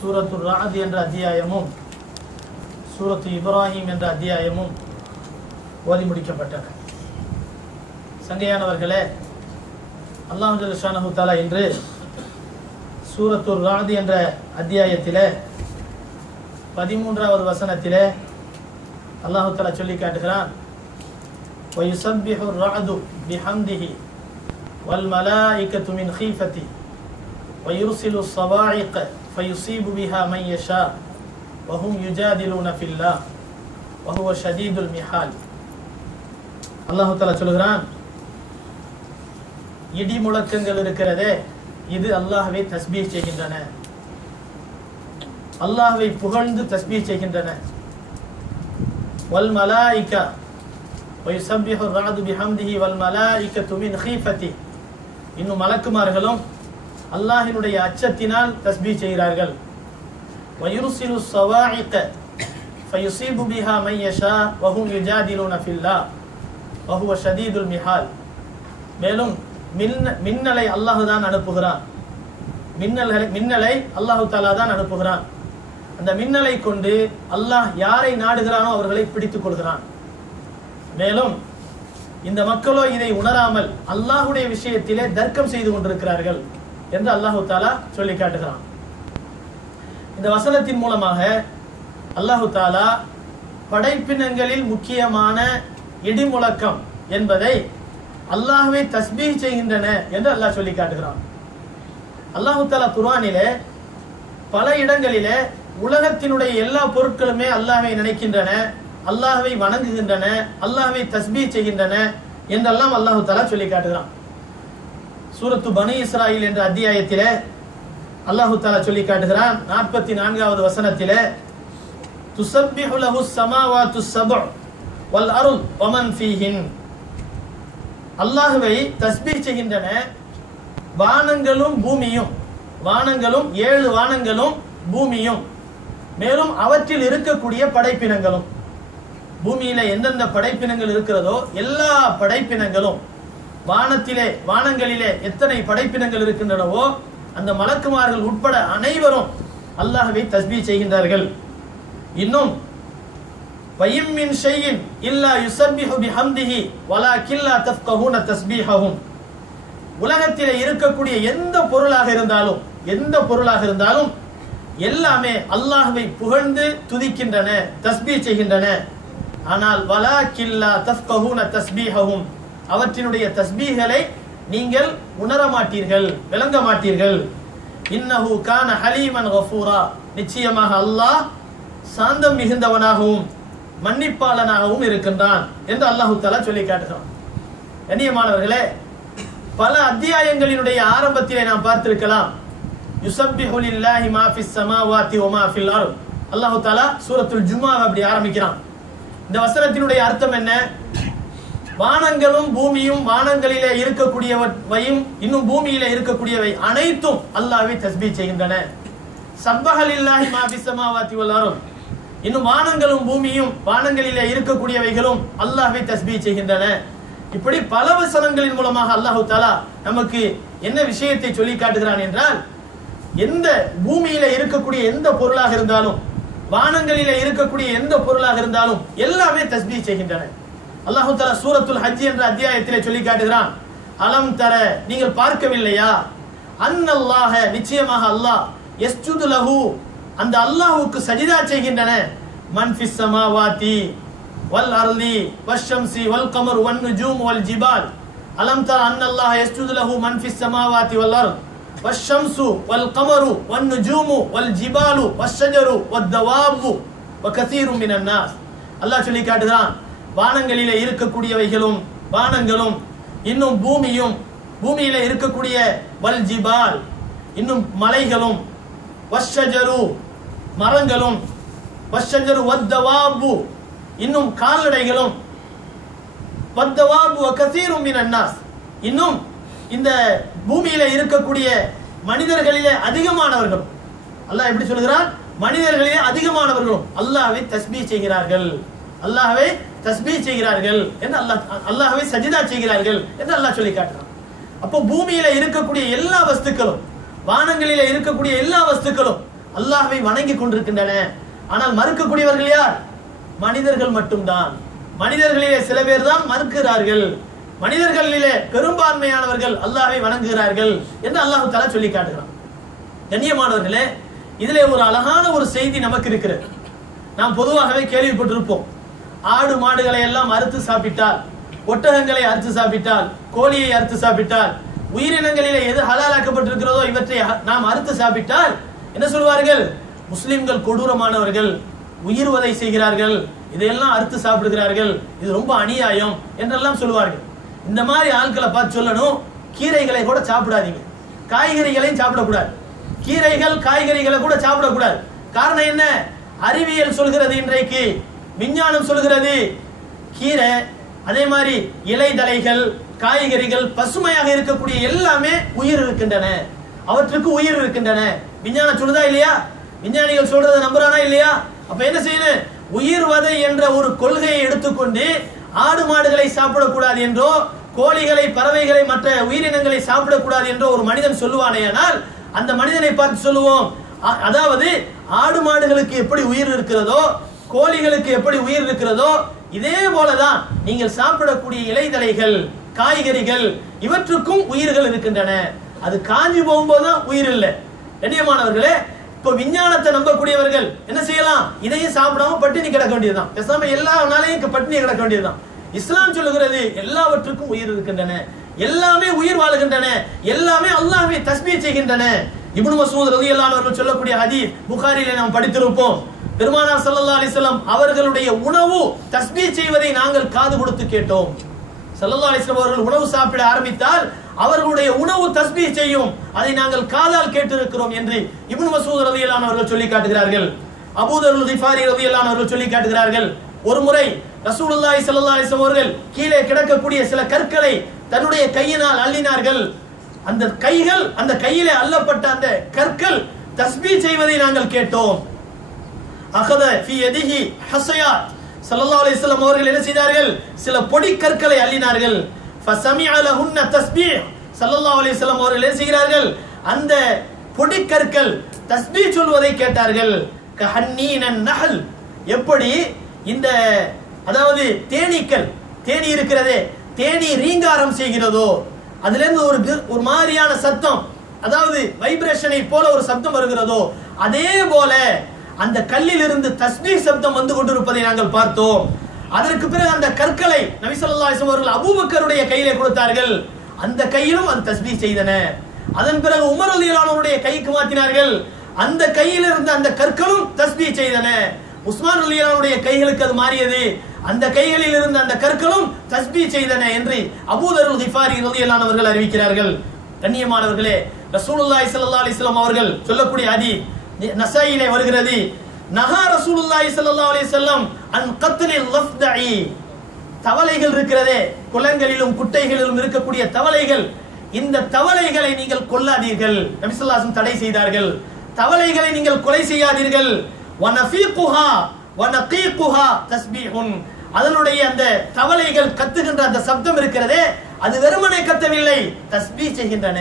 சூரத்து ராத் என்ற அத்தியாயமும் சூரத்து இப்ராஹிம் என்ற அத்தியாயமும் ஓதி முடிக்கப்பட்டன. சங்கையானவர்களே, அல்லாஹ் ஜல்லஷானஹு தஆலா இன்று சூரத்து ராத் என்ற அத்தியாயத்திலே 13வது வசனத்திலே அல்லாஹ் தஆலா சொல்லி காட்டுகிறான், وَيُسَبِّحُ الرَّعْدُ بِحَمْدِهِ وَالْمَلَائِكَةُ مِنْ خِيفَتِهِ وَيُرْسِلُ الصَّوَاعِقَ فَيُصِيبُ بِهَا مَنْ يَشَاءُ وَهُمْ يُجَادِلُونَ فِي اللَّهِ وَهُوَ شَدِيدُ الْمِحَالِ. அல்லாஹ் தஆலா சொல்கிறான், இடி முழக்கங்கள் இருக்கிறதே, இது அல்லாஹ்வை தஸ்பீஹ் செய்கின்றன, அல்லாஹ்வை புகழ்ந்து தஸ்பீஹ் செய்கின்றன. வல் மலாயிகா வயுஸப்பிஹு الرعد بحمده والملائكة من خيفته. இன்னும் மலக்குமார்களும் அல்லாஹ்வினுடைய அச்சத்தினால் தஸ்பீஹ் செய்கிறார்கள். வயுர்சிலு الصواعق فيصيب بها من يشاء وهم يجادلون في الله وهو شديد المحال. மேலும் மின்னலை அல்லாஹ் தான் அனுப்புகிறான். மின்னலை அல்லாஹ் தஆலா தான் அனுப்புகிறான். அந்த மின்னலை கொண்டு அல்லாஹ் யாரை நாடுகிறானோ அவர்களை பிடித்துக் கொள்கிறான். மேலும் இந்த மக்களோ இதை உணராமல் அல்லாஹ்வுடைய விஷயத்திலே தர்க்கம் செய்து கொண்டிருக்கிறார்கள் என்று அல்லாஹ் தஆலா சொல்லி காட்டுகிறான். இந்த வசனத்தின் மூலமாக அல்லாஹ் தஆலா படைப்பினங்களில் முக்கியமான இடி முழக்கம் என்பதை அல்லாஹ்வை தஸ்பீஹ் செய்கின்றன என்று அல்லாஹ் சொல்லி காட்டுகிறான். அல்லாஹ் தஆலா குர்ஆனிலே பல இடங்களிலே உலகத்தினுடைய எல்லா பொருட்களுமே அல்லாஹ்வை நினைக்கின்றன, அல்லாஹ்வை வணங்குகின்றன, அல்லாஹ்வை தஸ்பீஹ் செய்கின்றன என்றெல்லாம் அல்லாஹ் தஆலா சொல்லி காட்டுகிறான். சூரத்து பனி இஸ்ராயில் என்ற அத்தியாயத்திலே அல்லாஹ் தஆலா சொல்லி காட்டுகிறான் 44வது வசனத்திலே, துஸப்பிஹு லஹுஸ் ஸமாவாத்து ஸப்உ வல் அர்து வமன் ஃபீஹின். அல்லாஹ்வை தஸ்பீஹ் செய்கின்றன வானங்களும் பூமியும், வானங்களும் 7 வானங்களும் பூமியும், மேலும் அவற்றில் இருக்கக்கூடிய படைப்பினங்களும். பூமியில எந்தெந்த படைப்பினங்கள் இருக்கிறதோ எல்லா படைப்பினங்களும், வானங்களிலே எத்தனை படைப்பினங்கள் இருக்கின்றனவோ அந்த மலக்குமார்கள் உட்பட அனைவரும் அல்லாஹ்வை தஸ்பீஹ் செய்கின்றார்கள். இன்னும் வயம் மின் ஷைஇன் இல்லா யுஸப்பிஹு பிஹம்திஹி வலாக்கின் லா தஃப்கஹூன தஸ்பீஹஹும். உலகத்திலே இருக்கக்கூடிய எந்த பொருளாக இருந்தாலும் எல்லாமே அல்லாஹ்வை புகழ்ந்து துதிக்கின்றன, தஸ்பீஹ் செய்கின்றன. ஆனால் வலாக்கின் லா தஃப்கஹூன தஸ்பீஹஹும், அவற்றினுடைய தஸ்பீஹ்களை நீங்கள் உணர மாட்டீர்கள், விளங்க மாட்டீர்கள். இன்னஹு கான ஹலீமன் கஃபூரா, நிச்சயமாக அல்லாஹ் சாந்தம் மிகுந்தவனாகவும் மன்னிப்பாளனாகவும் இருக்கின்றான் என்று அல்லாஹ் தஆலா சொல்லி காட்டுகிறான். கண்ணியமானவர்களே, பல அத்தியாயங்களினுடைய ஆரம்பத்திலே நாம் பார்த்திருக்கலாம், யுஸப்பிஹு லில்லாஹி மா ஃபிஸ் ஸமாவாதி வ மா ஃபில் அர்த். அல்லாஹ் தஆலா சூரத்துல் ஜும்ஆவை அப்படி ஆரம்பிக்கிறான். இந்த வசனத்தினுடைய அர்த்தம் என்ன? வானங்களும் பூமியும், வானங்களிலே இருக்கக்கூடியவையும் இன்னும் பூமியிலே இருக்கக்கூடியவை அனைத்தும் அல்லாஹ்வை தஸ்பீஹ் செய்கின்றன. சப்பஹ லில்லாஹி மா ஃபிஸ் ஸமாவாதி வல் அர்த். இன்னும் வானங்களும் பூமியும், வானங்களிலே இருக்கக்கூடியவைகளும் அல்லாஹ்வை தஸ்பீஹ் செய்கின்றன. இப்படி பல வசனங்களின் மூலமாக அல்லாஹ் தஆலா நமக்கு என்ன விஷயத்தை சொல்லி காட்டுகிறான் என்றால், எந்த பூமியில இருக்கக்கூடிய எந்த பொருளாக இருந்தாலும், வானங்களிலே இருக்கக்கூடிய எந்த பொருளாக இருந்தாலும் எல்லாமே தஸ்பீஹ் செய்கின்றன. அல்லாஹ் தஆலா சூரத்துல் ஹஜ் என்ற அத்தியாயத்திலே சொல்லி காட்டுகிறான், அலம் தர, நீங்கள் பார்க்கவில்லையா, அன்னல்லாஹ, நிச்சயமாக அல்லாஹ், யஸ்ஜுது லஹு, அந்த அல்லாஹ்வுக்கு சஜிதா செய்கின்றன, மன் ஃபிஸ் ஸமாவாதி வல் அர்லி வஷ்ஷம்சி வல் கமர் வன் நுஜூம் வல் ஜிபால். அலம் தர அன்னல்லாஹ யஸ்ஜுது லஹு மன் ஃபிஸ் ஸமாவாதி வல் அர்த் வஷ்ஷம்சு வல் கமரு வன் நுஜூமு வல் ஜிபாலு வஷ்ஷஜரு வத்தவாபு வகதீரும் மினன் நாஸ். அல்லாஹ் சொல்லி காட்டுகிறான், வானங்களிலே இருக்கக்கூடியவைகளும், வானங்களும் இன்னும் பூமியும், பூமியில இருக்கக்கூடிய வல் ஜிபால் இன்னும் மலைகளும், வஷ்ஷஜரு மரங்களும், வஷ்ஷஜரு வத்தவாபு இன்னும் கால்நடைகளும், வத்தவாபு வகதீரும் மினன் நாஸ், இன்னும் இந்த பூமியில இருக்கக்கூடிய மனிதர்களிலே அதிகமானவர்கள். அல்லாஹ் எப்படி சொல்கிறான்? மனிதர்களிலே அதிகமானவர்களும் அல்லாஹ்வை தஸ்பீஹ் செய்கிறார்கள், அல்லாஹ்வை தஸ்பீஹ் செய்கிறார்கள் என்று அல்லாஹ்வை சஜிதா செய்கிறார்கள் என்று அல்லாஹ் சொல்லி காட்டுறான். அப்போ பூமியில இருக்கக்கூடிய எல்லா வஸ்துக்களும், வானங்களில இருக்கக்கூடிய எல்லா வஸ்துக்களும் அல்லாஹ்வை வணங்கி கொண்டிருக்கின்றன. ஆனால் மறுக்கக்கூடியவர்கள் யார்? மனிதர்கள் மட்டும்தான். மனிதர்களிலே சில பேர் தான் மறுக்கிறார்கள். மனிதர்களிலே பெரும்பான்மையானவர்கள் அல்லாஹ்வை வணங்குகிறார்கள் என்று அல்லாஹ் தஆலா சொல்லி காட்டுகிறான். கண்ணியமானவர்களே, இதிலே ஒரு அழகான ஒரு செய்தி நமக்கு இருக்கிறது. நாம் பொதுவாகவே கேள்விப்பட்டிருப்போம், ஆடு மாடுகளை எல்லாம் அறுத்து சாப்பிட்டால், ஒட்டகங்களை அறுத்து சாப்பிட்டால், கோழியை அறுத்து சாப்பிட்டால், உயிரினங்களிலே எது ஹலாலாக்கப்பட்டிருக்கிறதோ இவற்றை நாம் அறுத்து சாப்பிட்டால் என்ன சொல்வார்கள்? முஸ்லிம்கள் கொடூரமானவர்கள், உயிர் வதை செய்கிறார்கள், இதையெல்லாம் அறுத்து சாப்பிடுகிறார்கள், இது ரொம்ப அநியாயம் என்றெல்லாம் சொல்வார்கள். இந்த மாதிரி ஆட்களை பார்த்து சொல்லணும், கீரைகளை கூட சாப்பிடாதீங்க, காய்கறிகளையும் சாப்பிடக்கூடாது, கீரைகள் காய்கறிகளை கூட சாப்பிடக்கூடாது. காரணம் என்ன? அறிவியல் சொல்கிறது, இன்றைக்கு விஞ்ஞானம் சொல்கிறது, கீரை அதே மாதிரி இலைதலைகள் காய்கறிகள் பசுமையாக இருக்கக்கூடிய எல்லாமே உயிர் இருக்கின்றன, அவற்றுக்கு உயிர் இருக்கின்றன. விஞ்ஞானம் சொல்லுதா இல்லையா? விஞ்ஞானிகள் சொல்றதை நம்புறானா இல்லையா? அப்ப என்ன செய்யணும்? உயிர் வதை என்ற ஒரு கொள்கையை எடுத்துக்கொண்டு ஆடு மாடுகளை சாப்பிடக்கூடாது என்றோ, கோழிகளை பறவைகளை மற்ற உயிரினங்களை சாப்பிடக்கூடாது என்றோ ஒரு மனிதன் சொல்லுவானேயானால் அந்த மனிதனை பார்த்து சொல்லுவோம், அதாவது ஆடு மாடுகளுக்கு எப்படி உயிர் இருக்கிறதோ, கோழிகளுக்கு எப்படி உயிர் இருக்கிறதோ, இதே போலதான் நீங்கள் சாப்பிடக்கூடிய இலைதலைகள் காய்கறிகள் இவற்றுக்கும் உயிர்கள் இருக்கின்றன. அது காஞ்சி போகும்போதுதான் உயிர் இல்லை. கண்ணியமானவர்களே, இப்ப விஞ்ஞானத்தை நம்பக்கூடியவர்கள் என்ன செய்யலாம்? இதையும் சாப்பிடாம பட்டினி கிடக்க வேண்டியதுதான், பேசாம எல்லா நாளையும் பட்டினி கிடக்க வேண்டியதுதான். இஸ்லாம் சொல்லுகிறது எல்லாவற்றுக்கும் உயிர் இருக்கின்றன, எல்லாமே உயிர் வாழுகின்றன, எல்லாமே அல்லாஹ்வை தஸ்பீஹ் செய்கின்றன. இப்னு மஸ்ஊத் ரலியல்லாஹு அன்ஹு அவர்கள் சொல்லக்கூடிய ஹதீஸ் புகாரியிலே நாம் படித்திருப்போம். பெருமானார் ஸல்லல்லாஹு அலைஹி வஸல்லம் அவர்களுடைய உணவு தஸ்பீஹ் செய்வதை நாங்கள் காது கொடுத்து கேட்டோம். ஸல்லல்லாஹு அலைஹி வஸல்லம் அவர்கள் உணவு சாப்பிட ஆரம்பித்தால் அவர்களுடைய உணவு தஸ்பீஹ் செய்யும், அதை நாங்கள் காதால் கேட்டிருக்கிறோம் என்று இப்னு மஸ்ஊத் ரலியல்லாஹு அன்ஹு அவர்கள் சொல்லி காட்டுகிறார்கள். அபூ தர் கிஃபாரி ரலியல்லாஹு அன்ஹு அவர்கள் சொல்லி காட்டுகிறார்கள், ஒரு முறை ரசூலுல்லாஹி ஸல்லல்லாஹு அலைஹி வஸல்லம் அவர்கள் கீழே கிடக்கக்கூடிய சில கற்களை தன்னுடைய கையினால் அள்ளினார்கள். அந்த கைகள், அந்த கையிலே அள்ளப்பட்ட அந்த கற்கள் தஸ்பீஹ் செய்வதை நாங்கள் கேட்டோம். அகத ஃபி யதிஹி ஹஸயாத், ஸல்லல்லாஹு அலைஹி வஸல்லம் அவர்கள் என்ன செய்தார்கள்? சில பொடி கற்களை அள்ளினார்கள். ஃபஸமிஅ லஹுன்ன தஸ்பீஹ், ஸல்லல்லாஹு அலைஹி வஸல்லம் அவர்கள் என்ன செய்கிறார்கள்? அந்த பொடி கற்கள் தஸ்பீஹ் சொல்வதை கேட்டார்கள். கஹன்னீனன் நஹல், எப்படி இந்த அதாவது தேனீக்கள், தேனி இருக்கிறதே, தேனி ரீங்காரம் செய்கிறதோ அதுல இருந்து ஒரு மாதிரியான சத்தம், அதாவது வைப்ரேஷனை போல ஒரு சத்தம் வருகிறதோ, அதே போல அந்த கல்லில் இருந்து தஸ்பீஹ் சப்தம் வந்து கொண்டிருப்பதை நாங்கள் பார்த்தோம். அதற்கு பிறகு அந்த கற்களை நபி ஸல்லல்லாஹு அலைஹி வஸல்லம் அவர்கள் அபூபக்கருடைய கையிலே கொடுத்தார்கள், அந்த கையிலும் அது தஸ்பீஹ் செய்தன. அதன் பிறகு உமர் ரலியல்லாஹு அன்ஹுடைய கைக்கு மாற்றினார்கள், அந்த கையில் இருந்த அந்த கற்களும் தஸ்பீஹ் செய்தன. உஸ்மான் ரலியல்லாஹு அன்ஹுடைய கைகளுக்கு அது மாறியது, அந்த கைகளில் இருந்த அந்த கற்களும் தஸ்பீஹ் செய்தன என்று அபூ தர் கிஃபாரி ரலியல்லாஹு அன்ஹு அவர்கள் அறிவிக்கிறார்கள். கண்ணியமானவர்களே, ரசூலுல்லாஹி ஸல்லல்லாஹு அலைஹி வஸல்லம் அவர்கள் சொல்லக்கூடிய ஹதீஸ் நஸாயிலே வருகிறது, நஹா ரசூலுல்லாஹி ஸல்லல்லாஹு அலைஹி வஸல்லம் அன் கத்லில் லஃப்தஇ, தவளைகள் இருக்கிறதே, குளங்களிலும் குட்டைகளிலும் இருக்கக்கூடிய தவளைகள், இந்த தவளைகளை நீங்கள் கொல்லாதீர்கள், நபி ஸல்லல்லாஹு அலைஹி வஸல்லம் தடை செய்தார்கள். தவளைகளை நீங்கள் கொலை செய்யாதீர்கள். வனஃபீகுஹா வனகீகுஹா தஸ்பீஹுன், அதனுடைய அந்த தவளைகள் கத்துகின்ற அந்த சப்தம் இருக்கிறதே, அது வெறுமனே கத்தவில்லை, தஸ்பீஹ் செய்கின்றன,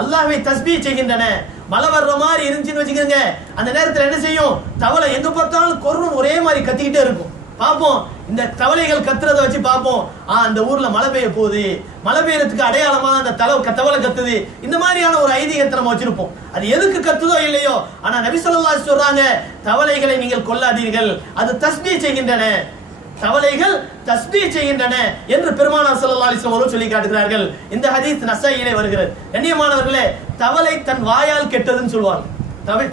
அல்லாஹ்வை தஸ்பீஹ் செய்கின்றன. மழை வர்ற மாதிரி இருந்துச்சுன்னு வச்சுக்கோங்க, அந்த நேரத்தில் என்ன செய்யும்? தவளை எங்க பார்த்தாலும் கொர்னு ஒரே மாதிரி கத்திக்கிட்டே இருக்கும். பார்ப்போம், இந்த தவளைகள் கத்துறதை வச்சு பார்ப்போம், அந்த ஊர்ல மழை பெய்ய போகுது, மழை பெய்யறதுக்கு அடையாளமா அந்த தவளை கத்துது. இந்த மாதிரியான ஒரு ஐதீகத்தை நம்ம வச்சிருப்போம். அது எதுக்கு கத்துதோ இல்லையோ, ஆனா நபி ஸல்லல்லாஹு அலைஹி வஸல்லம் சொல்றாங்க, தவளைகளை நீங்கள் கொல்லாதீர்கள், அது தஸ்பீஹ் செய்கின்றன, தவளைகள் தஸ்பீஹ் செய்கின்றன என்று பெருமானார் ஸல்லல்லாஹு அலைஹி வஸல்லம் அவர்கள் சொல்லி காட்டுகிறார்கள். இந்த ஹதீஸ் நஸாயிலே வருகிறது. கண்ணியமானவர்களே, தவளை தன் வாயால் கெட்டதுன்னு சொல்வாங்க.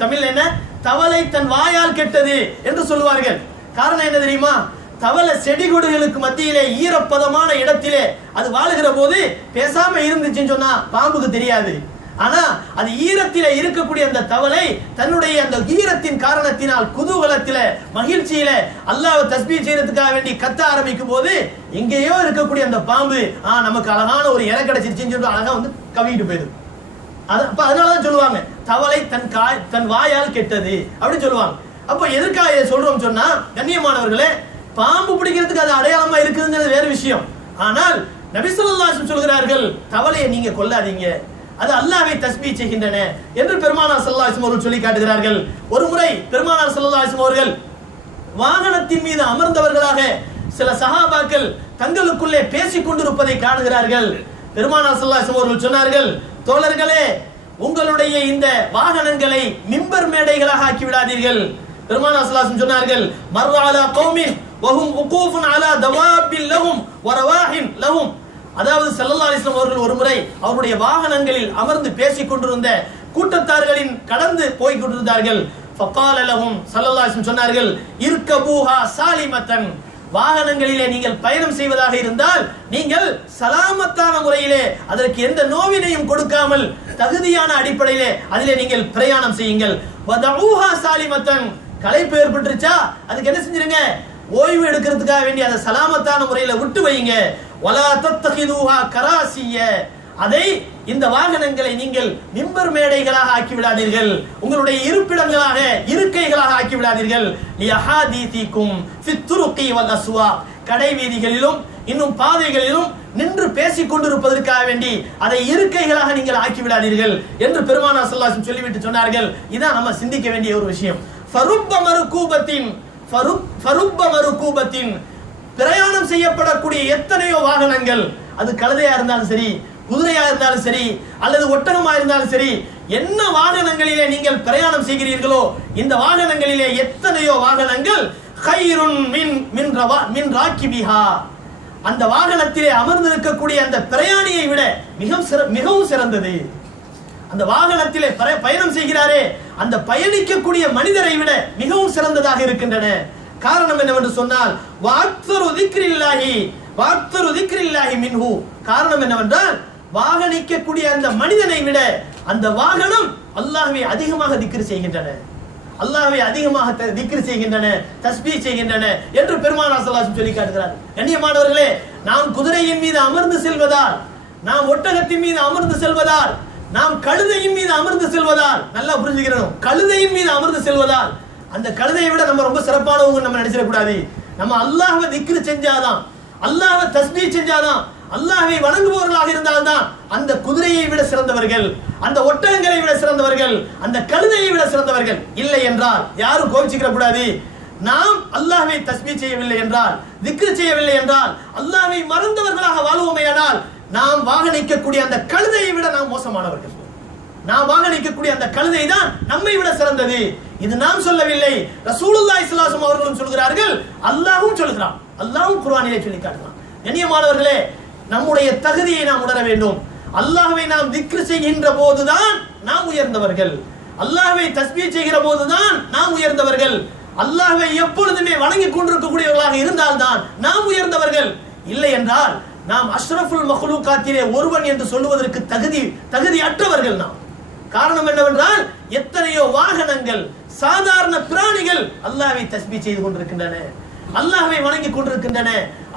தமிழ்ல என்ன? தவளை தன் வாயால் கெட்டது என்று சொல்வார்கள். காரணம் என்ன தெரியுமா? தவளை செடி கொடிகளுக்கு மத்தியிலே ஈரப்பதமான இடத்திலே அது வாழுகிற போது பேசாம இருந்துச்சுன்னு சொன்னா பாம்புக்கு தெரியாது. ஆனா அது ஈரத்திலே இருக்கக்கூடிய அந்த தவளை தன்னுடைய அந்த ஈரத்தின் காரணத்தினால் குதூகலத்தில மகிழ்ச்சியில அல்லாஹ்வை தஸ்பீஹ் செய்யறதுக்காக வேண்டி கத்த ஆரம்பிக்கும் போது எங்கேயோ இருக்கக்கூடிய அந்த பாம்பு நமக்கு அழகான ஒரு இறை கிடைச்சிருச்சுன்னு சொல்லிட்டு அழகா வந்து கவிட்டு போயிடுது. அதனாலதான் சொல்லுவாங்க, தவளை தன் வாயால் கெட்டது அப்படின்னு சொல்லுவாங்க. அப்ப எதற்காக இதை சொல்றோம் சொன்னா, கண்ணியமானவர்களே, பாம்பு பிடிக்கிறதுக்கு அது அடையாளமா இருக்குதுங்கிறது வேற விஷயம். ஆனால் நபி ஸல்லல்லாஹு அலைஹி வஸல்லம் சொல்கிறார்கள், தவளையை நீங்க கொல்லாதீங்க, அது அல்லாஹ்வை தஸ்பீஹ் செய்கின்றன என்று பெருமானார் ஸல்லல்லாஹு அலைஹி வஸல்லம் அவர்கள் சொல்லி காட்டுகிறார்கள். ஒரு முறை பெருமானார் ஸல்லல்லாஹு அலைஹி வஸல்லம் அவர்கள் வாகனத்தின் மீது அமர்ந்தவர்களாக சில சஹாபாக்கள் தங்களுக்குள்ளே பேசிக் கொண்டிருப்பதை காணுகிறார்கள். பெருமானார் ஸல்லல்லாஹு அலைஹி வஸல்லம் அவர்கள் சொன்னார்கள், தோழர்களே, உங்களுடைய இந்த வாகனங்களை மிம்பர் மேடைகளாக ஆக்கி விடாதீர்கள். பெருமானார் ஸல்லல்லாஹு அலைஹி வஸல்லம் சொன்னார்கள், மர்ர அலா கௌமின் வஹும் உகூஃபுன் அலா தவாபின் லஹும் வரவாஹின் லஹும். அதாவது ஸல்லல்லாஹு அலைஹி வஸல்லம் அவர்கள் ஒருமுறை அவருடைய வாகனங்களில் அமர்ந்து பேசிக் கொண்டிருந்த கூட்டத்தார்களின் கடந்து போய் கொண்டிருந்தார்கள். ஃபகால லஹும், ஸல்லல்லாஹு அலைஹி வஸல்லம் சொன்னார்கள், இர்கபூஹா சாலிமத்தன், வாகனங்களிலே நீங்கள் பயணம் செய்வதாக இருந்தால் நீங்கள் சலாமத்தான முறையிலே அதற்கு எந்த நோவினையும் கொடுக்காமல் தகுதியான அடிப்படையிலே அதிலே நீங்கள் பிரயாணம் செய்யுங்கள். வதஊஹா சாலிமத்தன், களைப்பு ஏற்பட்டுருச்சா அதுக்கு என்ன செஞ்சிருங்க, ஓய்வு எடுக்கிறதுக்காக வேண்டிய அதை சலாமத்தான முறையில விட்டு வையுங்க. வலா தத்தகிதுஹா கராசிய, அதை இந்த வாகனங்களை நீங்கள் மிம்பர் மேடைகளாக ஆக்கி விடாதீர்கள், உங்களுடைய இருப்பிடங்களாக இருக்கைகளாக ஆக்கி விடாதீர்கள். லியஹாதீதிக்கும் ஃபித்துருகி வல் அஸ்வாக், கடை வீதிகளிலும் இன்னும் பாதைகளிலும் நின்று பேசிக் கொண்டிருப்பதற்காக வேண்டி அதை இருக்கைகளாக நீங்கள் ஆக்கி விடாதீர்கள் என்று பெருமானார் ஸல்லல்லாஹு அலைஹி வஸல்லம் சொல்லிவிட்டு சொன்னார்கள். இதான் நம்ம சிந்திக்க வேண்டிய ஒரு விஷயம். ஃபருப்ப மருகூபத்தின், பிரயாணம் செய்யப்படக்கூடிய எத்தனையோ வாகனங்கள், அது கழுதையா இருந்தாலும் சரி, குதிரையா இருந்தாலும் சரி, அல்லது ஒட்டகமா இருந்தாலும் சரி, என்ன வாகனங்களிலே நீங்கள் பிரயாணம் செய்கிறீர்களோ இந்த வாகனங்களிலே எத்தனையோ வாகனங்கள் கைருன் மின் ராக்கிபிஹா, அந்த வாகனத்திலே அமர்ந்திருக்கக்கூடிய அந்த பிரயாணியை விட மிகவும் சிறந்தது. அந்த வாகனத்திலே பயணம் செய்கிறாரே அந்த பயணிக்கக்கூடிய மனிதரை விட மிகவும் சிறந்ததாக இருக்கின்றன. காரணம் என்னவென்று சொன்னால் வாக்தரு திக்ரில்லாஹி மின்ஹு, காரணம் என்னவென்றால் வாகனிக்கக்கூடிய அந்த மனிதனை விட அந்த வாகனம் அல்லாஹ்வை அதிகமாக திக்ர் செய்கின்றன, அல்லாஹ்வை அதிகமாக திக்ர் செய்கின்றன, தஸ்பீஹ் செய்கின்றன என்று பெருமானார் ஸல்லல்லாஹு அலைஹி வஸல்லம் சொல்லி காட்டுகிறார். கண்ணியமானவர்களே, நாம் குதிரையின் மீது அமர்ந்து செல்வதால், நாம் ஒட்டகத்தின் மீது அமர்ந்து செல்வதால், நாம் கழுதையின் மீது அமர்ந்து செல்வதால், நல்லா புரிஞ்சுக்கிறோம், கழுதையின் மீது அமர்ந்து செல்வதால் அந்த கழுதையை விட நம்ம ரொம்ப சிறப்பானவங்க நம்ம நினைச்சிடக்கூடாது. நம்ம அல்லாஹ்வை திக்ர் செஞ்சாதான், அல்லாஹ்வை தஸ்பீஹ் செஞ்சாதான், அல்லாஹ்வை வணங்குபவர்களாக இருந்தால்தான் அந்த குதிரையை விட சிறந்தவர்கள், அந்த ஒட்டகங்களை விட சிறந்தவர்கள், அந்த கழுதையை விட சிறந்தவர்கள். இல்லை என்றால் யாரும் கோபிச்சுக்கிற கூடாது. நாம் அல்லாஹ்வை தஸ்பீஹ் செய்யவில்லை என்றால், திக்ர் செய்யவில்லை என்றால், அல்லாஹ்வை மறந்தவர்களாக வாழ்வோமேயானால் நாம் வாகனிக்கக்கூடிய அந்த கழுதையை விட நாம் மோசமானவர்கள். நாம் வாகனிக்கக்கூடிய அந்த கழுதை தான் நம்மை விட சிறந்தது. இது நாம் சொல்லவில்லை, ரசூலுல்லாஹி ஸல்லல்லாஹு அலைஹி வஸல்லம் அவர்களும் சொல்கிறார்கள், அல்லாஹ்வும் சொல்கிறான், அல்லாஹ்வும் குர்ஆனிலே சொல்லி காட்டுகிறான். கண்ணியமானவர்களே, நம்முடைய தகுதியை நாம் உணர வேண்டும். அல்லாஹ்வை நாம் திக்ர் செய்கின்ற போதுதான் நாம் உயர்ந்தவர்கள், அல்லாஹ்வை தஸ்பீஹ் செய்கிற போதுதான் நாம் உயர்ந்தவர்கள். அல்லாஹ்வை எப்பொழுதுமே வணங்கிக் கொண்டிருக்கக்கூடியவர்களாக இருந்தால்தான் நாம் உயர்ந்தவர்கள். இல்லை என்றால் நாம் அஷ்ரஃபுல் மக்லூகாத்திலே ஒருவன் என்று சொல்லுவதற்கு தகுதி அற்றவர்கள் நாம். காரணம் என்னவென்றால் எத்தனையோ வாகனங்கள், சாதாரண பிராணிகள் அல்லாஹ்வை தஸ்பீஹ் செய்து கொண்டிருக்கின்றன, அல்லாஹ்வை வணங்கிக் கொண்டிருக்கின்றன,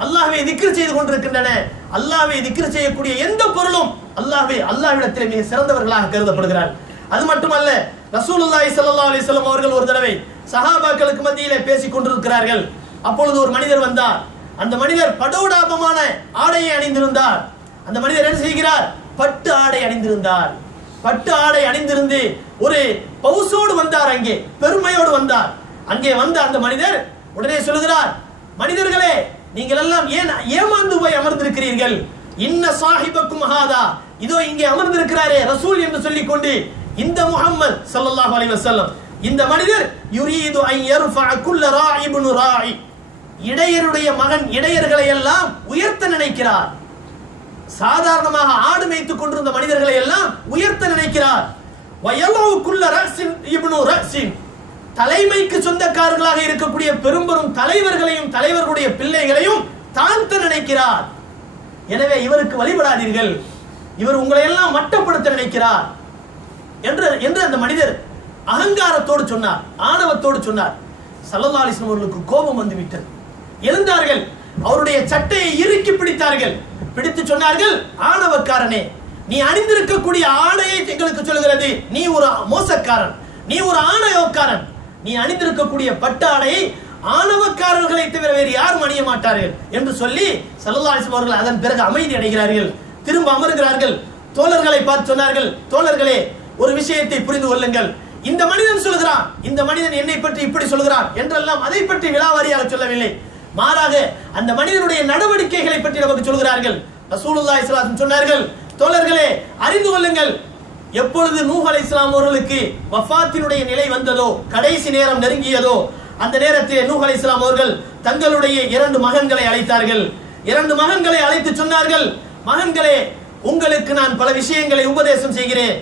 அல்லாஹ்வை திக்ர் செய்து கொண்டிருக்கின்றன. அல்லாஹ்வை திக்ர் செய்யக்கூடிய எந்த பொருளும் அல்லாஹ்விடத்திலே மிக சிறந்தவர்களாக கருதப்படுகிறார். அது மட்டுமல்ல, ரசூலுல்லாஹி ஸல்லல்லாஹு அலைஹி வஸல்லம் அவர்கள் ஒரு தடவை சஹாபாக்களுக்கு மத்தியிலே பேசிக் கொண்டிருக்கிறார்கள். அப்பொழுது ஒரு மனிதர் வந்தார். அந்த மனிதர் படோடாபமான ஆடையை அணிந்திருந்தார். அந்த மனிதர் என்ன செய்கிறார், பட்டு ஆடை அணிந்திருந்தார். பட்டு ஆடை அணிந்திருந்து ஒரு பவுசோடு வந்தார், அங்கே பெருமையோடு வந்தார். அங்கே வந்த அந்த மனிதர் உடனே சொல்லுகிறார், மனிதர்களே, நீங்கள் எல்லாம் ஏன் ஏமாந்து போய் அமர்ந்திருக்கிறீர்கள்? இன்ன சாஹிபக்கும் ஹாதா, இதோ இங்கே அமர்ந்திருக்கிறாரே ரசூல் என்று சொல்லிக் கொண்டு இந்த முஹம்மது ஸல்லல்லாஹு அலைஹி வஸல்லம், இந்த மனிதர் யுரீது அன் யர்ஃபஅ குல்ல ராஇபின் ராஇ, இடையருடைய மகன் இடையர்களை எல்லாம் உயர்த்த நினைக்கிறார். சாதாரணமாக ஆடு மேய்த்துக் கொண்டிருந்த மனிதர்களை எல்லாம் உயர்த்த நினைக்கிறார். வயலவு குல்ல ரஸின் இப்னு ரஸின், தலைமைக்கு சொந்தக்காரர்களாக இருக்கக்கூடிய பெரும்பெரும் தலைவர்களையும் தலைவர்களுடைய பிள்ளைகளையும் தாழ்த்த நினைக்கிறார். எனவே இவருக்கு வழிபடாதீர்கள், இவர் உங்களை எல்லாம் மட்டப்படுத்த நினைக்கிறார் என்று அந்த மனிதர் அகங்காரத்தோடு சொன்னார், ஆணவத்தோடு சொன்னார். ஸல்லல்லாஹு அலைஹி வஸல்லம் அவர்களுக்கு கோபம் வந்து விட்டது. எழுந்தார்கள், அவருடைய சட்டையை இறுக்கி பிடித்தார்கள். பிடித்து சொன்னார்கள், ஆணவக்காரனே, நீ அணிந்திருக்கக்கூடிய ஆடையை எங்களுக்கு சொல்கிறது நீ ஒரு மோசக்காரன், நீ ஒரு ஆணவக்காரன். நீ அணிந்திருக்கக்கூடிய பட்டாடையை ஆணவக்காரர்களை தவிர வேறு யாரும் அணிய மாட்டார்கள் என்று சொல்லி ஸல்லல்லாஹு அலைஹி வஸல்லம் அவர்கள் அதன் பிறகு அமைதி அடைகிறார்கள். திரும்ப அமர்கிறார்கள். தோழர்களை பார்த்து சொன்னார்கள், தோழர்களே ஒரு விஷயத்தை புரிந்து கொள்ளுங்கள். இந்த மனிதன் சொல்கிறான், இந்த மனிதன் என்னை பற்றி இப்படி சொல்கிறான் என்றெல்லாம் அதை பற்றி விலாவாரியாக சொல்லவில்லை. மாறாக அந்த மனிதனுடைய நடவடிக்கைகளை பற்றி நமக்கு சொல்கிறார்கள். ரசூலுல்லாஹி ஸல்லல்லாஹு அலைஹி வஸல்லம் சொன்னார்கள், தோழர்களே அறிந்து கொள்ளுங்கள், எப்பொழுது நூஹ் அலைஹிஸ்ஸலாம் அவர்களுக்கு வஃபாத்தினுடைய நிலை வந்ததோ, கடைசி நேரம் நெருங்கியதோ, அந்த நேரத்தில் நூஹ் அலைஹிஸ்ஸலாம் அவர்கள் தங்களுடைய 2 மகன்களை அழைத்தார்கள். 2 மகன்களை அழைத்து சொன்னார்கள், மகன்களே உங்களுக்கு நான் பல விஷயங்களை உபதேசம் செய்கிறேன்.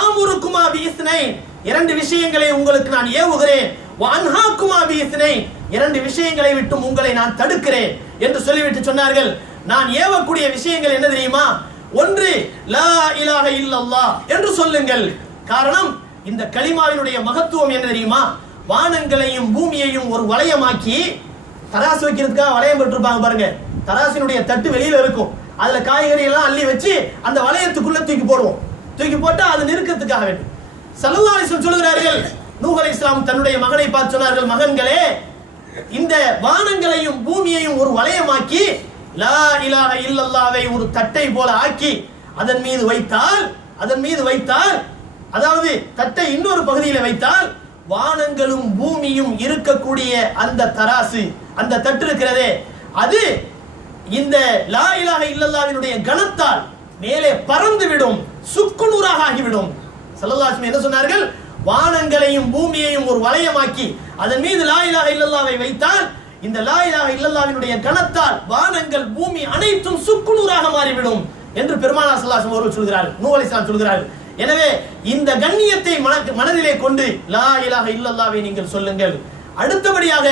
ஆமுருக்குமா பிஇஸ்னைன், 2 விஷயங்களை உங்களுக்கு நான் ஏவுகிறேன். வ அன்ஹாக்குமா பிஇஸ்னைன், 2 விஷயங்களை விட்டும் உங்களை நான் தடுக்கிறேன் என்று சொல்லிவிட்டு சொன்னார்கள், நான் ஏவக்கூடிய விஷயங்கள் என்ன தெரியுமா? ஒன்று, லா இலாஹ இல்லல்லாஹ் என்று சொல்லுங்கள். காரணம், இந்த கலிமாவினுடைய மகத்துவம் என்ன தெரியுமா? வானங்களையும் பூமியையும் ஒரு வளையமாக்கி, தராசு வைக்கிறதுக்காக வளையம் போட்டிருப்பாங்க பாருங்க, தராசினுடைய தட்டு வெளியில இருக்கும், அதுல காய்கறி எல்லாம் அள்ளி வச்சு அந்த வளையத்துக்குள்ள தூக்கி போடுவோம். தூக்கி போட்டா அது நிறுக்கிறதுக்காக வேண்டும். ஸல்லல்லாஹு அலைஹி வஸல்லம் சொல்கிறார்கள், நூஹ் அலைஹிஸ்ஸலாம் தன்னுடைய மகனை பார்த்து சொன்னார்கள், மகன்களே இந்த வானங்களையும் பூமியையும் ஒரு வளையமாக்கி, லா இலாஹ இல்லல்லாஹ்வை ஒரு தட்டை போல ஆக்கி அதன் மீது வைத்தால் அதாவது தட்டை இன்னொரு பகுதியில வைத்தால் வானங்களும் பூமியும் இருக்கக்கூடிய அந்த தராசு, அந்த தட்டு இருக்கிறதே, அது இந்த லா இலாஹ இல்லல்லாஹ்வினுடைய கணத்தால் மேலே பறந்து விடும், சுக்குநூறாக ஆகிவிடும். ஸல்லல்லாஹு அலைஹி வஸல்லம் என்ன சொன்னார்கள்? வானங்களையும் பூமியையும் ஒரு வளையமாக்கி அதன் மீது லா இலாஹ இல்லல்லாஹ்வை வைத்தால் இந்த லா இலாஹ இல்லல்லாஹ்வினுடைய கணத்தால் வானங்கள் பூமி அனைத்தும் சுக்குநூறாக மாறிவிடும் என்று பெருமானார் ஸல்லல்லாஹு அலைஹி வஸல்லம் சொல்கிறார்கள், நூஹ் அலைஹிஸ்ஸலாம் சொல்கிறார்கள். எனவே இந்த கண்ணியத்தை மனதிலே கொண்டு லா இலாஹ இல்லல்லாஹ்வை நீங்கள் சொல்லுங்கள். அடுத்தபடியாக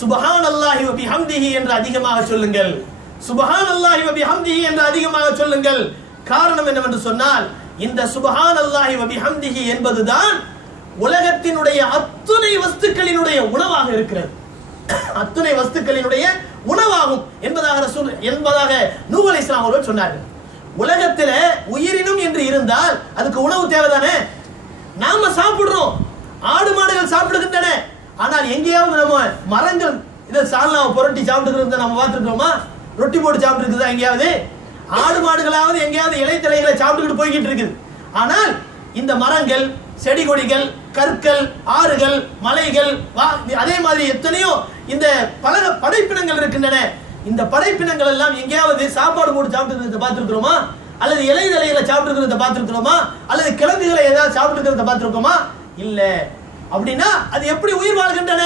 சுப்ஹானல்லாஹி வ பிஹம்திஹி என்று அதிகமாக சொல்லுங்கள். சுப்ஹானல்லாஹி வ பிஹம்திஹி என்று அதிகமாக சொல்லுங்கள். காரணம் என்னவென்று சொன்னால், இந்த சுப்ஹானல்லாஹி வ பிஹம்திஹி என்பதுதான் உலகத்தினுடைய அத்துணை வஸ்துக்களினுடைய உணவாக இருக்கிறது. அத்துணை வஸ்துக்களினுடைய உணவாகும் என்பதாக நூஹ் அலைஹிஸ்ஸலாம் அவர்கள் சொன்னார்கள். உலகத்துல உயிரினம் என்று இருந்தால் அதுக்கு உணவு தேவைதானே? நாம சாப்பிடுறோம், ஆடு மாடுகள் சாப்பிடுகின்றன. ஆனால் எங்கேயாவது நம்ம மரங்கள் இதை சால்னாவை புரட்டி சாப்பிட்டு நம்ம பார்த்துருக்கோமா? ரொட்டி போட்டு சாப்பிட்டு இருக்குதா எங்கேயாவது? ஆடு மாடுகளாவது எங்கேயாவது இலைத்தலைகளை சாப்பிட்டுக்கிட்டு போய்கிட்டு இருக்குது. ஆனால் இந்த மரங்கள், செடி கொடிகள், கற்கள், ஆறுகள், மலைகள், அதே மாதிரி எத்தனையோ இந்த பல படைப்பினங்கள் இருக்கின்றன. இந்த படைப்பினங்கள் எல்லாம் எங்கேயாவது சாப்பாடு போட்டு சாப்பிட்டு பார்த்திருக்கிறோமா? அல்லது இலை தலைகளை சாப்பிட்டு பார்த்திருக்கிறோமா? அல்லது கிழங்குகளை ஏதாவது சாப்பிட்டு பார்த்திருக்கோமா? இல்ல. அப்படின்னா அது எப்படி உயிர் வாழ்கின்றன?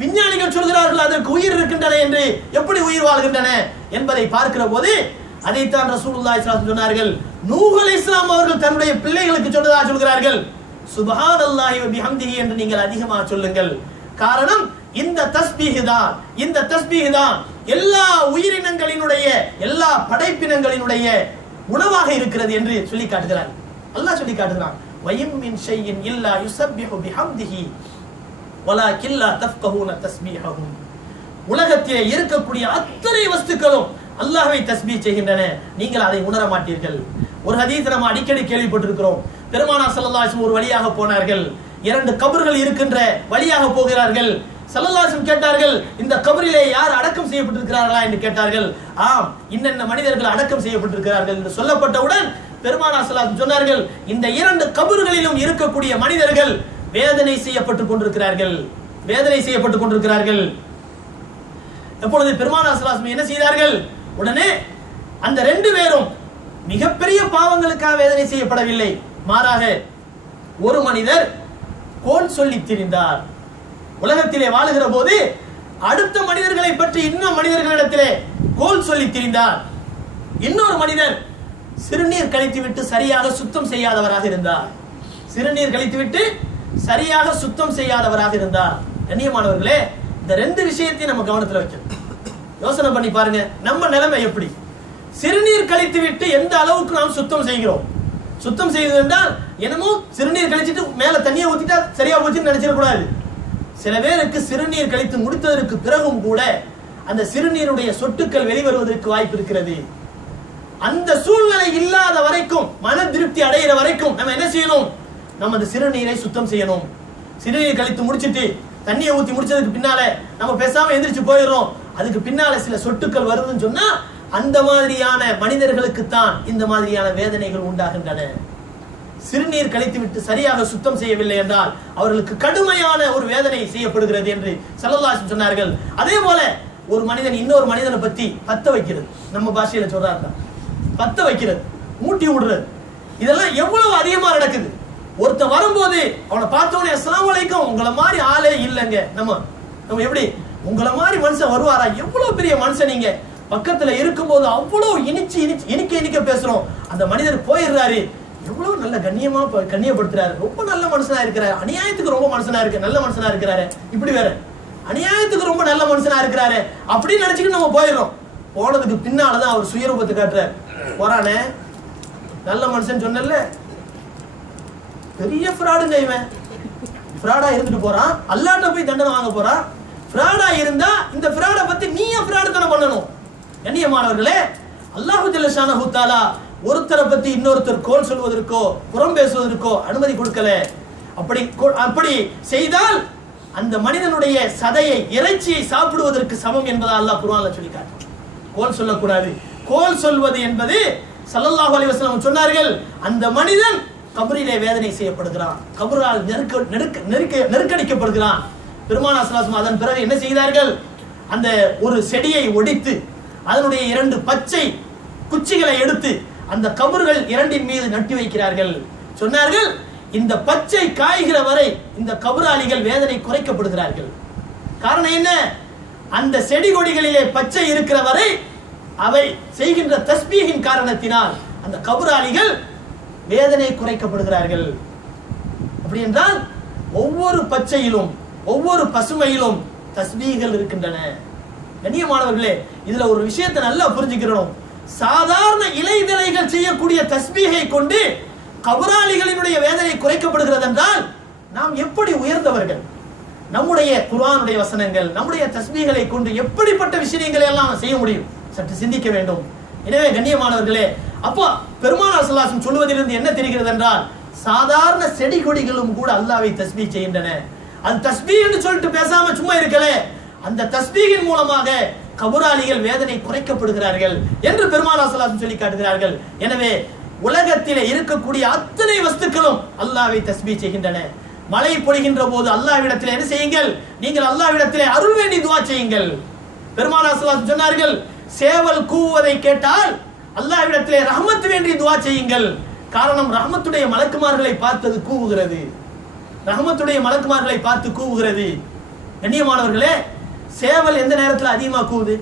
விஞ்ஞானிகள் சொல்கிறார்கள் அதற்கு உயிர் இருக்கின்றன என்று. எப்படி உயிர் வாழ்கின்றன என்பதை பார்க்கிற போது அதைத்தான் ரசூலுல்லாஹி ஸல்லல்லாஹு அலைஹி வஸல்லம் சொன்னார்கள். நூஹ் அலைஹிஸ்ஸலாம் அவர்கள் தன்னுடைய பிள்ளைகளுக்கு சொன்னதாக சொல்கிறார்கள், சுப்ஹானல்லாஹி வ பிஹம்திஹி என்று நீங்கள் அதிகமாக சொல்லுங்கள். காரணம், இந்த தஸ்பீஹ் தான் எல்லா உயிரினங்களினுடைய, எல்லா படைப்பினங்களினுடைய உணவாக இருக்கிறது என்று சொல்லி காட்டுகிறார். அல்லாஹ் சொல்லி காட்டுகிறான், வயம் மின் ஷைஇன் இல்லா யுஸப்பிஹு பிஹம்திஹி வலாக்கின் லா தஃப்கஹூன தஸ்பீஹஹும். உலகத்திலே இருக்கக்கூடிய அத்தனை வஸ்துக்களும் அல்லாஹ்வை தஸ்பீஹ் செய்கின்றன, நீங்கள் அதை உணர மாட்டீர்கள். ஒரு ஹதீஸ் நம்ம அடிக்கடி கேள்விப்பட்டிருக்கிறோம். பெருமானார் ஸல்லல்லாஹு அலைஹி வஸல்லம் ஒரு வழியாக போனார்கள், 2 கபர்கள் இருக்கின்ற வழியாக போகிறார்கள். ஸல்லல்லாஹு அலைஹி வஸல்லம் கேட்டார்கள், இந்த கபரிலே யார் அடக்கம் செய்யப்பட்டிருக்கிறார்களா என்று கேட்டார்கள். ஆம், இன்னென்ன மனிதர்கள் அடக்கம் செய்யப்பட்டிருக்கிறார்கள் என்று சொல்லப்பட்டவுடன் பெருமானார் ஸல்லல்லாஹு அலைஹி வஸல்லம் சொன்னார்கள், இந்த 2 கபர்களிலும் இருக்கக்கூடிய மனிதர்கள் வேதனை செய்யப்பட்டுக் கொண்டிருக்கிறார்கள். எப்பொழுது பெருமானார் ஸல்லல்லாஹு அலைஹி வஸல்லம் என்ன செய்தார்கள்? உடனே அந்த 2 பேரும் மிகப்பெரிய பாவங்களுக்காக வேதனை செய்யப்படவில்லை. மாறாக ஒரு மனிதர் கோல் சொல்லி திரிந்தார். உலகத்திலே வாழுகிற போது அடுத்த மனிதர்களை பற்றி இன்னும் மனிதர்களிடத்திலே கோல் சொல்லி திரிந்தார். இன்னொரு மனிதர் சிறுநீர் கழித்துவிட்டு சரியாக சுத்தம் செய்யாதவராக இருந்தார். கண்ணியமானவர்களே, இந்த 2 விஷயத்தையும் நம்ம கவனத்தில் வைக்கணும். யோசனை பண்ணி பாருங்க, நம்ம நிலைமை எப்படி? சிறுநீர் கழித்து விட்டு எந்த அளவுக்கு நாம் சுத்தம் செய்கிறோம்? சுத்தம் செய்வது என்றால் என்னமோ சிறுநீர் கழிச்சிட்டு மேல தண்ணியை ஊத்திட்டா சரியா போச்சுன்னு நினைச்சிடக்கூடாது. சில பேருக்கு சிறுநீர் கழித்து முடித்ததற்கு பிறகும் கூட அந்த சிறுநீருடைய சொட்டுக்கள் வெளிவருவதற்கு வாய்ப்பு இருக்கிறது. அந்த சூழ்நிலை இல்லாத வரைக்கும், மன திருப்தி அடைகிற வரைக்கும் நம்ம என்ன செய்யணும்? நம்ம அந்த சிறுநீரை சுத்தம் செய்யணும். சிறுநீர் கழித்து முடிச்சிட்டு தண்ணியை ஊத்தி முடிச்சதுக்கு பின்னால நம்ம பேசாம எந்திரிச்சு போயிடுறோம். அதுக்கு பின்னால சில சொட்டுக்கள் வருதுன்னு சொன்னா அந்த மாதிரியான மனிதர்களுக்கு தான் இந்த மாதிரியான வேதனைகள் உண்டாகின்றன. சிறுநீர் கழித்துவிட்டு சரியாக சுத்தம் செய்யவில்லை என்றால் அவர்களுக்கு கடுமையான ஒரு வேதனை செய்யப்படுகிறது என்று ஸல்லல்லாஹு அலைஹி சொன்னார்கள். அதே போல ஒரு மனிதன் இன்னொரு மனிதனை பத்தி பத்த வைக்கிறது, நம்ம பாஷையில சொல்றாங்க பத்த வைக்கிறது, மூட்டி விடுறது, இதெல்லாம் எவ்வளவு அதிகமா நடக்குது. ஒருத்த வரும்போது அவனை பார்த்தோன்னே அஸ்ஸலாமு அலைக்கும், உங்களை மாதிரி ஆளே இல்லைங்க. நம்ம எப்படி உங்களை மாதிரி மனுஷன் வருவாரா? எவ்வளவு பெரிய மனுஷன் நீங்க. பக்கத்துல இருக்கும்போது அவ்வளவு இனிக்க பேசுறோம். அந்த மனிதர் போயிடுறாரு, எவ்வளவு நல்ல கண்ணியப்படுத்துறாரு, ரொம்ப நல்ல மனுஷனா இருக்கிறாரு, அநியாயத்துக்கு ரொம்ப மனுஷனா இருக்கு, நல்ல மனுஷனா இருக்கிறாரு, இப்படி வேற அநியாயத்துக்கு ரொம்ப நல்ல மனுஷனா இருக்கிறாரு அப்படின்னு நினைச்சுட்டு நம்ம போயிடுறோம். போனதுக்கு பின்னாலதான் அவர் சுயரூபத்தை காட்டுறாரு. போறானே நல்ல மனுஷன் சொன்னல, பெரிய ஃப்ராடுங்க இவன். ஃப்ராடா இருந்துட்டு போறான், அல்லாஹ்ட்ட போய் தண்டனை வாங்க போறான். ஃப்ராடா இருந்தா இந்த ஃப்ராட பத்தி நீயே ஃப்ராடு தான பண்ணணும். கண்ணியமானவர்களே, அல்லாஹ் ஜல்ல ஷானஹு தஆலா ஒருத்தரை பத்தி இன்னொருத்தர் கோல் சொல்வதற்கோ புறம் பேசுவதற்கோ அனுமதி கொடுக்கல. அப்படி செய்தால் அந்த மனிதனுடைய சதையை இறைச்சியை சாப்பிடுவதற்கு சமம் என்பதை அல்லாஹ் குர்ஆன்ல சொல்லி காட்டுறான். கோல் சொல்லக்கூடாது. கோல் சொல்வது என்பது ஸல்லல்லாஹு அலைஹி வஸல்லம் சொன்னார்கள், அந்த மனிதன் கபரிலே வேதனை செய்யப்படுகிறான், கபரால் நெருக்கடிக்கப்படுகிறான். பெருமானார் ஸல்லல்லாஹு அலைஹி வஸல்லம் அதன் பிறகு என்ன செய்தார்கள்? அந்த ஒரு செடியை ஒடித்து அதனுடைய 2 பச்சை குச்சிகளை எடுத்து அந்த கபர்கள் 2 மீது நட்டி வைக்கிறார்கள். சொன்னார்கள், இந்த பச்சை காய்கிற வரை இந்த கபராளிகள் வேதனை குறைக்கப்படுகிறார்கள். காரணம் என்ன? அந்த செடி கொடிகளிலே பச்சை இருக்கிற வரை அவை செய்கின்ற தஸ்பீஹின் காரணத்தினால் அந்த கபராளிகள் வேதனை குறைக்கப்படுகிறார்கள். அப்படி என்றால் ஒவ்வொரு பச்சையிலும் ஒவ்வொரு பசுமையிலும் தஸ்பீஹ்கள் இருக்கின்றன. கண்ணியமானவர்களே, இதுல ஒரு விஷயத்தை நல்லா புரிஞ்சுக்கிறோம். சாதாரண இலைதலைகள் செய்யக்கூடிய தஸ்பீஹை கொண்டு கபராளிகளினுடைய வேதனை குறைக்கப்படுகிறது என்றால் நாம் எப்படி உயர்ந்தவர்கள்? நம்முடைய குர்ஆனுடைய வசனங்கள், நம்முடைய தஸ்பீஹ்களை கொண்டு எப்படிப்பட்ட விஷயங்களை எல்லாம் செய்ய முடியும்? சற்று சிந்திக்க வேண்டும். எனவே கண்ணியமானவர்களே, அப்போ பெருமானார் ஸல்லல்லாஹு அலைஹி வஸல்லம் சொல்வதிலிருந்து என்ன தெரிகிறது என்றால், சாதாரண செடி கொடிகளும் கூட அல்லாஹ்வை தஸ்பீஹ் செய்கின்றன. அது தஸ்பீஹ்னு சொல்லிட்டு பேசாம சும்மா இருக்கலே, அந்த தஸ்பீஹின் மூலமாக கபராளிகள் வேதனை குறைக்கப்படுகிறார்கள் என்று பெருமானார் ஸல்லல்லாஹு அலைஹி வஸல்லம் சொல்லி காட்டுகிறார்கள். எனவே உலகத்திலே இருக்கக்கூடிய அத்தனை வஸ்துக்களும் அல்லாஹ்வை தஸ்பீஹ் செய்கின்றன. மழை பொழிகின்ற போது அல்லாஹ்விடத்திலே என்ன செய்யுங்கள்? நீங்கள் அல்லாஹ்விடத்திலே அருள் வேண்டி துஆ செய்யுங்கள். பெருமானார் ஸல்லல்லாஹு அலைஹி வஸல்லம் சொன்னார்கள், சேவல் கூவுவதை கேட்டால் அல்லாஹ்விடத்திலே ரஹ்மத் வேண்டி துஆ செய்யுங்கள். காரணம், ரஹ்மத்துடைய மலக்குமார்களை பார்த்தது கூவுகிறது, ரஹ்மத்துடைய மலக்குமார்களை பார்த்து கூவுகிறது. கண்ணியமானவர்களே, சேவல் எந்த நேரத்தில் அதிகமா கூவுது?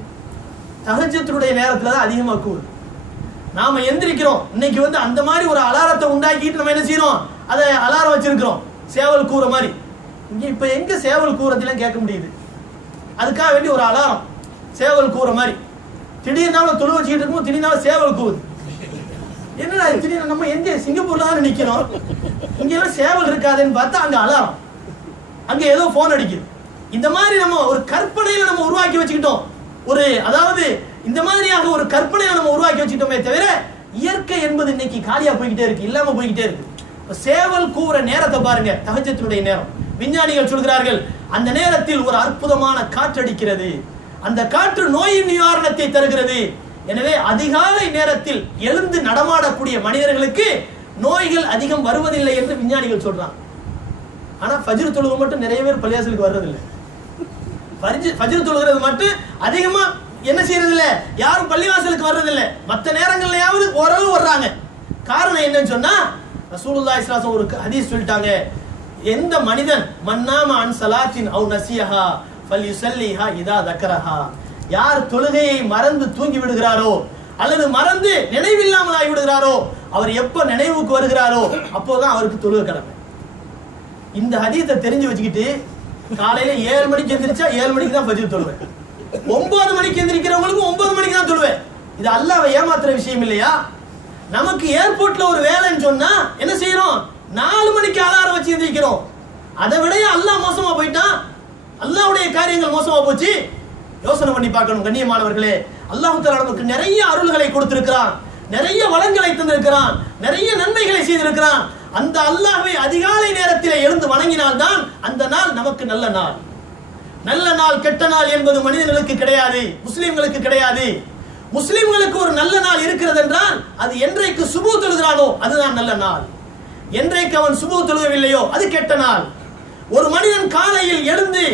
தஹஜ்ஜுடைய நேரத்துல தான் அதிகமா கூவுது. நாம எந்திரிக்கிறோம், இன்னைக்கு அந்த மாதிரி ஒரு அலாரத்தை உண்டாக்கிட்டு நம்ம என்ன செய்யறோம்? அதை அலாரம் வச்சிருக்கிறோம் சேவல் கூற மாதிரி. இங்க இப்ப எங்க சேவல் கூறதெல்லாம் கேட்க முடியுது? அதுக்காக வேண்டி ஒரு அலாரம் சேவல் கூற மாதிரி. திடீர்னாலும் தொழு வச்சுக்கிட்டு இருக்கும், திடீர்னாலும் சேவல் கூவுது. என்னடா திடீர்னு நம்ம எங்க சிங்கப்பூர்ல தான் நிக்கிறோம், இங்க எல்லாம் சேவல் இருக்காதுன்னு பார்த்தா அங்க அலாரம், அங்க ஏதோ போன் அடிக்குது. இந்த மாதிரி நம்ம ஒரு கற்பனையில நம்ம உருவாக்கி வச்சுக்கிட்டோம். அதாவது இந்த மாதிரியாக ஒரு கற்பனையை நம்ம உருவாக்கி வச்சுக்கிட்டோமே தவிர இயற்கை என்பது இன்னைக்கு காலியா போய்கிட்டே இருக்கு, இல்லாம போய்கிட்டே இருக்கு. சேவல் கூற நேரத்தை பாருங்க, தஹஜ்ஜுடைய நேரம். விஞ்ஞானிகள் சொல்கிறார்கள், அந்த நேரத்தில் ஒரு அற்புதமான காற்று அடிக்கிறது, அந்த காற்று நோயின் நிவாரணத்தை தருகிறது. எனவே அதிகாலை நேரத்தில் எழுந்து நடமாடக்கூடிய மனிதர்களுக்கு நோய்கள் அதிகம் வருவதில்லை என்று விஞ்ஞானிகள் சொல்றாங்க. ஆனா ஃபஜ்ர் தொழுகை மட்டும் நிறைய பேர் பள்ளியாசலுக்கு வர்றதில்லை. ஃபஜ்ர் தொழுகிறது மட்டும் அதிகமா என்ன செய்யறது இல்ல, யாரும் பள்ளிவாசலுக்கு வர்றதில்லை. மற்ற நேரங்கள்லயாவது ஓரளவு வர்றாங்க. காரணம் என்னன்னு சொன்னா, ரசூலுல்லாஹி ஸல்லல்லாஹு அலைஹி வஸல்லம் ஒரு ஹதீஸ் சொல்லிட்டாங்க, எந்த மனிதன் மன்னாம அன் ஸலாத்தின் அவ் நஸியஹா ஃபல்யுஸல்லிஹா இதா தக்கரஹா, யார் தொழுகையை மறந்து தூங்கி விடுகிறாரோ அல்லது மறந்து நினைவில்லாமல் ஆகி விடுகிறாரோ, அவர் எப்ப நினைவுக்கு வருகிறாரோ அப்போதான் அவருக்கு தொழுகை கடமை. இந்த ஹதீஸை தெரிஞ்சு வச்சுக்கிட்டு காலையில 7 மணிக்கு எந்திரிச்சா 7 மணிக்கு தான் ஃபஜ்ர் தொழுவேன், 9 மணிக்கு எந்திரிக்கிறவங்களுக்கு 9 மணிக்கு தான் தொழுவேன். இது அல்லாஹ்வை ஏமாத்துற விஷயம் இல்லையா? நமக்கு ஏர்போர்ட்ல ஒரு வேலைன்னு சொன்னா என்ன செய்யறோம்? 4 மணிக்கு அலாரம் வச்சு எந்திரிக்கிறோம். அதை விட அல்லாஹ் மோசமா போயிட்டான், அல்லாஹ்வுடைய காரியங்கள் மோசமா போச்சு. யோசனை பண்ணி பார்க்கணும் கண்ணியமானவர்களே. அல்லாஹ் தஆலா நமக்கு நிறைய அருள்களை கொடுத்திருக்கிறான், நிறைய வளங்களை தந்திருக்கிறான், நிறைய நன்மைகளை செய்திருக்கிறான். அந்த அல்லாஹ்வை அதிகாலை நேரத்தில் எழுந்து வணங்கினால்தான் அந்த நாள் நமக்கு நல்ல நாள். நல்ல நாள் கெட்ட நாள் என்பது மனிதர்களுக்கு கிடையாது, முஸ்லிம்களுக்கு கிடையாது. முஸ்லிம்களுக்கு ஒரு நல்ல நாள் இருக்கிறது என்றால் அது என்றைக்கு சுபூ தொழுகிறானோ அதுதான் நல்ல நாள். என்றைக்கு அவன் சுபூ தொழுகவில்லையோ அது கெட்ட நாள். ஒரு மனிதன் காலையில் எழுந்து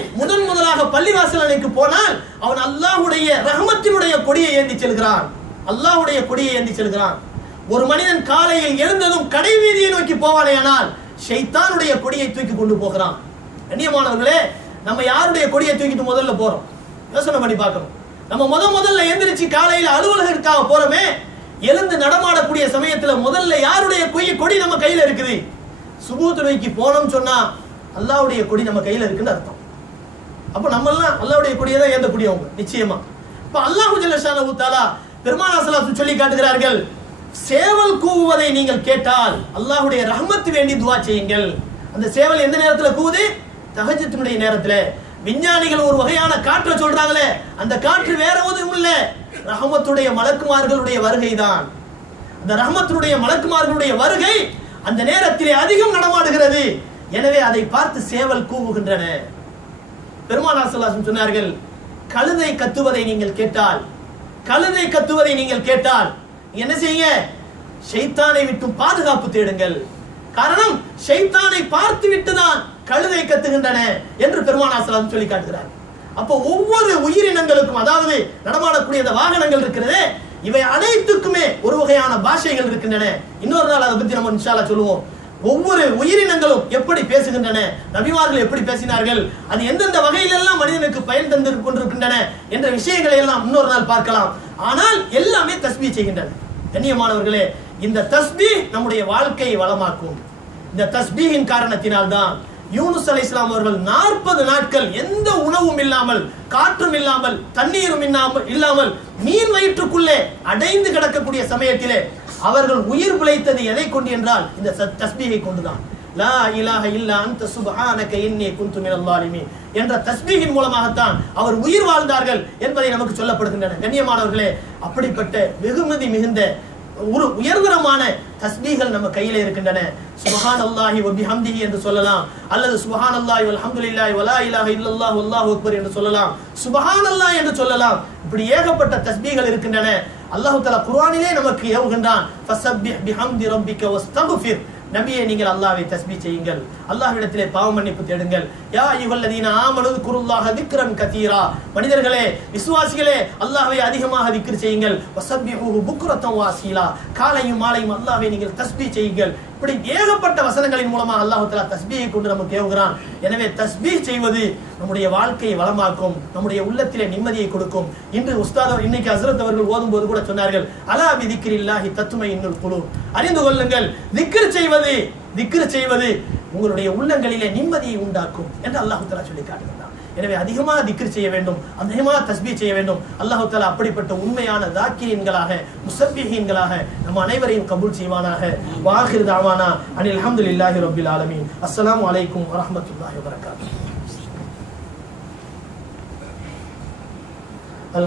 முதலாக பள்ளிவாசல் அறைக்கு போனால் அவன் அல்லாஹ்வுடைய ரஹமத்தினுடைய கொடியை ஏந்தி செல்கிறான். அல்லாஹ்வுடைய கொடியை ஏந்தி செல்கிறான். ஒரு மனிதன் காலையில் எழுந்ததும் கடை வீதியை நோக்கி போவானேயானால் ஷைத்தானுடைய கொடியை தூக்கி கொண்டு போகிறான். கண்ணியமானவர்களே, நம்ம யாருடைய கொடியை தூக்கிட்டு முதல்ல போறோம்? யோசனை பண்ணி பார்க்கணும். நம்ம முதல்ல எந்திரிச்சு காலையில் அலுவலகத்துக்காக போறோமே, எழுந்து நடமாடக்கூடிய சமயத்துல முதல்ல யாருடைய கொடி நம்ம கையில இருக்குது? சுபூ தொழுகைக்கு போனோம் சொன்னா அல்லாஹ்வுடைய கொடி நம்ம கையில இருக்குன்னு அர்த்தம். அப்ப நம்ம எல்லாம் அல்லாஹ்வுடைய கொடியை தான் ஏந்தக்கூடியவங்க நிச்சயமா. இப்ப அல்லாஹ் ஜல்லஷானஹு தஆலா பெருமானார் ஸல்லல்லாஹு அலைஹி சொல்லி காட்டுகிறார்கள், சேவல் கூவுவதை நீங்கள் கேட்டால் அல்லாஹ்வுடைய ரஹ்மத் வேண்டி துஆ செய்யுங்கள். அந்த சேவல் எந்த நேரத்துல கூவுது? தஹஜ்ஜுடைய நேரத்துல. விஞ்ஞானிகள் ஒரு வகையான காற்றை சொல்றாங்களே, அந்த காற்று வேற எதுவும் இல்ல, ரஹமத்துடைய மலக்குமார்களுடைய வருகை தான். அந்த ரஹமத்துடைய மலக்குமார்களுடைய வருகை அந்த நேரத்திலே அதிகம் நடமாடுகிறது. எனவே அதை பார்த்து சேவல் கூவுகின்றன. பெருமானார் ஸல்லல்லாஹு அலைஹி சொன்னார்கள், கழுதை கத்துவதை நீங்கள் கேட்டால் என்ன செய்யுங்க? ஷைத்தானை விட்டு பாதுகாப்பு தேடுங்கள். காரணம், ஷைத்தானை பார்த்து விட்டுதான் கழுதை கத்துகின்றன என்று பெருமானார் ஸல்லல்லாஹு அலைஹி சொல்லி காட்டுகிறார். அப்போ ஒவ்வொரு உயிரினங்களுக்கும், அதாவது நடமாடக்கூடிய அந்த வாகனங்கள் இருக்கிறதே, இவை அனைத்துக்குமே ஒரு வகையான பாஷைகள் இருக்கின்றன. இன்னொரு நாள் அதை பத்தி நம்ம இன்ஷா அல்லாஹ் சொல்லுவோம். ஒவ்வொரு உயிரினங்களும் எப்படி பேசுகின்றன, நபிமார்கள் எப்படி பேசினார்கள், அது எந்தெந்த வகையிலெல்லாம் மனிதனுக்கு பயன் தந்து கொண்டிருக்கின்றன என்ற விஷயங்களை எல்லாம் இன்னொரு நாள் பார்க்கலாம். ஆனால் எல்லாமே தஸ்பீஹ் செய்கின்றன. கண்ணியமானவர்களே, இந்த தஸ்பீஹ் நம்முடைய வாழ்க்கையை வளமாக்கும். இந்த தஸ்பீஹின் காரணத்தினால் தான் யூனுஸ் அலைஹிஸ்ஸலாம் அவர்கள் 40 நாட்கள் எந்த உணவும் இல்லாமல், காற்றும் இல்லாமல், தண்ணீரும் இல்லாமல் மீன் வயிற்றுக்குள்ளே அடைந்து கிடக்கக்கூடிய சமயத்திலே அவர்கள் உயிர் பிழைத்தது எதை கொண்டு என்றால் இந்த தஸ்பீஹை கொண்டுதான். லா இலாஹ இல்லா அன்த சுப்ஹானக இன்னி குன்து மினல் ஸாலிமீன் என்ற தஸ்பீஹின் மூலமாகத்தான் அவர் உயிர் வாழ்ந்தார்கள் என்பதை நமக்கு சொல்லப்படுகின்றன. கண்ணியமானவர்களே, அப்படிப்பட்ட வெகுமதி மிகுந்த ஒரு உயர்தரமான தஸ்பீஹ்கள் நம்ம கையில இருக்கின்றன. சுப்ஹானல்லாஹி வ பிஹம்திஹி என்று சொல்லலாம், அல்லது சுப்ஹானல்லாஹி வல்ஹம்துலில்லாஹி வலா இலாஹ இல்லல்லாஹு வல்லாஹு அக்பர் என்று சொல்லலாம், சுப்ஹானல்லாஹ் என்று சொல்லலாம். இப்படி ஏகப்பட்ட தஸ்பீஹ்கள் இருக்கின்றன. அல்லாஹ் தஆலா குர்ஆனிலே நமக்கு ஏவுகின்றான், ஃபஸப்பிஹ் பிஹம்தி ரப்பிக வஸ்தக்ஃபிர். நபியே, நீங்கள் அல்லாஹ்வை தஸ்பீஹ் செய்யுங்கள், அல்லாஹ்விடத்திலே பாவ மன்னிப்பு தேடுங்கள். யா அய்யுஹல்லதீன ஆமனு ذ்குருல்லாஹ ذிக்ரன் கதீரா. மனிதர்களே, விசுவாசிகளே, அல்லாஹ்வை அதிகமாக திக்ர் செய்யுங்கள். வஸப்பிஹூஹு புக்ரத்தன் வாசீலா. காலையும் மாலையும் அல்லாஹ்வை நீங்கள் தஸ்பீஹ் செய்யுங்கள். இப்படி ஏகப்பட்ட வசனங்களின் மூலமாக அல்லாஹ் தஆலா தஸ்பீஹை கொண்டு நமக்கு ஏவுகிறான். எனவே தஸ்பீஹ் செய்வது நம்முடைய வாழ்க்கையை வளமாக்கும், நம்முடைய உள்ளத்திலே நிம்மதியை கொடுக்கும். இன்று இன்னைக்கு ஹஸ்ரத் அவர்கள் ஓதும்போது கூட சொன்னார்கள், அலா பி திக்ரில்லாஹி தத்மைஇன்னுல் குலூப். அறிந்து கொள்ளுங்கள், திக்ர் செய்வது உங்களுடைய உள்ளங்களிலே நிம்மதியை உண்டாக்கும் என்று அல்லாஹ் தஆலா சொல்லி காட்டுகிறான். எனவே அதிகமாக திக்ர் செய்ய வேண்டும், அதிகமாக தஸ்பீஹ் செய்ய வேண்டும். அல்லாஹ் தஆலா அப்படிப்பட்ட உண்மையான தாக்கிரீன்களாக, முஸப்பிஹீன்களாக நம் அனைவரையும் கபூல் செய்வானாக. வ ஆகிரு தஅவானா அனில் ஹம்துலில்லாஹி ரப்பில் ஆலமீன். அஸ்ஸலாமு அலைக்கும் வ ரஹ்மத்துல்லாஹி வ பரகாத்துஹு.